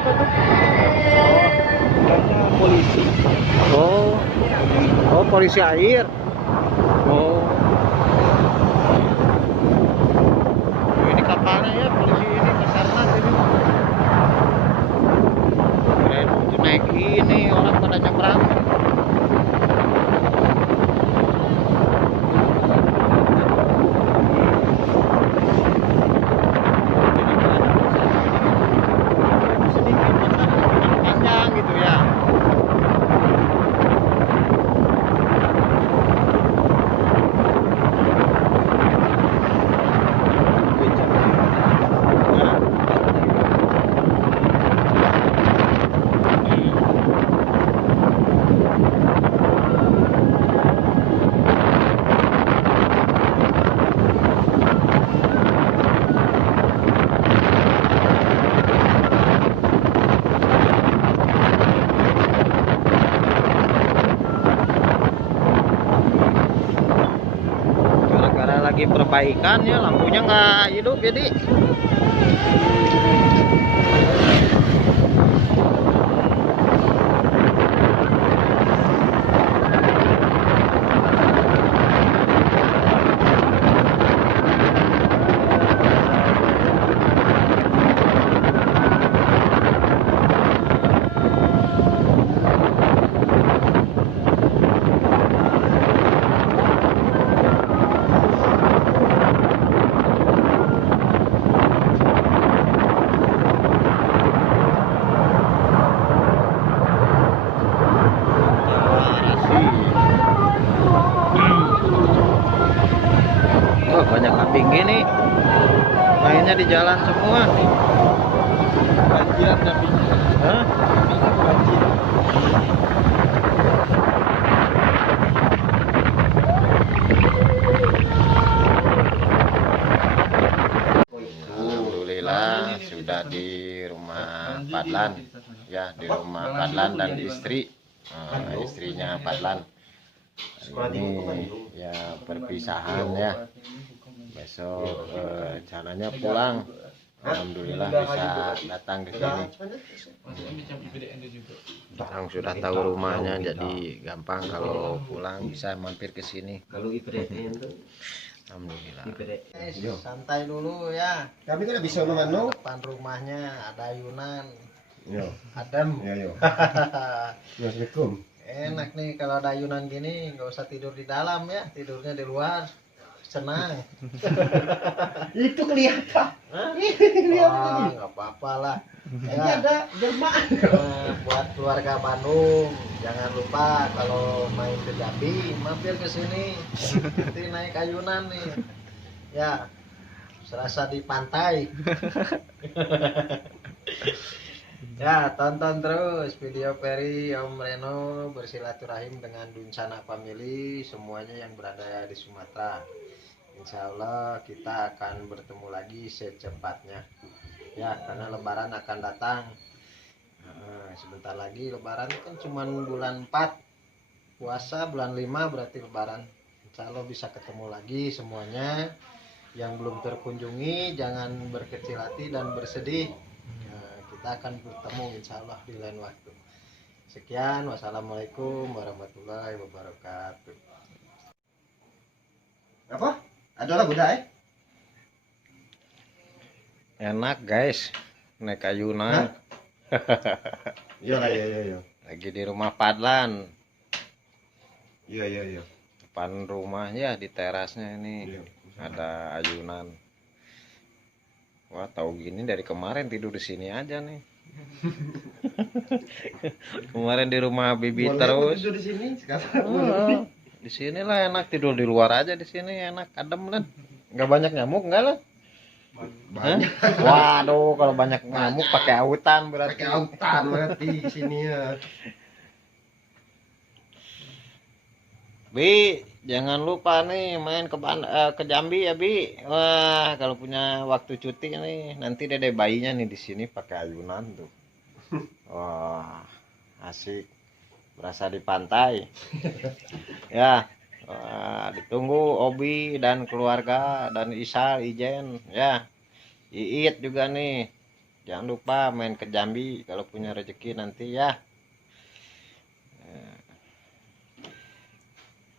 apa tuh? Kayaknya polisi. Oh, oh polisi air. Oh, ini kapalnya ya polisi ini Basarnas ini. Keren, itu naik ini orang pada nyebrang. Sedikit panjang gitu ya. Gara-gara lagi perbaikan ya lampunya nggak hidup jadi. Wah, banyak kambing gini. Mainnya di jalan semua. Banjir tapi. Hah? Banjir. Alhamdulillah sudah di rumah Fadlan. Ya, di rumah Fadlan dan istri. Istrinya Fadlan. Ini ya perpisahan ya. Besok caranya pulang. Alhamdulillah bisa datang ke sini. Orang sudah tahu rumahnya jadi gampang kalau pulang bisa mampir ke sini. Alhamdulillah. Santai dulu ya. Kami kan bisa menganu. Depan rumahnya ada ayunan. Yo. Adem. Ya yo. Assalamualaikum. Enak nih kalau ada ayunan gini, nggak usah tidur di dalam ya, tidurnya di luar. Senang. Itu kelihatan. Hah? Kelihatan. Nggak apa-apa lah. Ini Ya, ada jerman. buat keluarga Bandung, jangan lupa kalau main ke Jambi, mampir ke sini. Nanti naik ayunan nih. Ya, serasa di pantai. Ya, tonton terus video Peri Om Reno bersilaturahim dengan Dunsana Family semuanya yang berada di Sumatera. Insya Allah kita akan bertemu lagi secepatnya. Ya, karena Lebaran akan datang. Sebentar lagi Lebaran kan cuma bulan 4, puasa bulan 5 berarti Lebaran. Insya Allah bisa ketemu lagi semuanya. Yang belum terkunjungi jangan berkecil hati dan bersedih. Kita akan bertemu insya Allah di lain waktu. Sekian, wassalamualaikum warahmatullahi wabarakatuh. Apa? Ada lah budak Enak guys, naik ayunan. Iya lah iya. Lagi di rumah Fadlan. Iya. Depan rumahnya di terasnya ini Iya. ada ayunan. Wah, tahu gini dari kemarin tidur di sini aja nih. Kemarin di rumah Bibi terus. Tidur di sini sekarang. Di sinilah enak, tidur di luar aja di sini enak, adem kan. Nggak banyak nyamuk enggak lah. Banyak. Waduh, kalau banyak nyamuk pakai autan berarti. Pakai autan berarti di sini ya. Bi, jangan lupa nih main ke Jambi ya, Bi. Wah, kalau punya waktu cuti nih, nanti dede bayinya nih di sini pakai ayunan tuh. Wah, asik. Berasa di pantai. Ya. Wah, ditunggu Obi dan keluarga dan Isa, Ijen, ya. Iit juga nih. Jangan lupa main ke Jambi kalau punya rezeki nanti ya.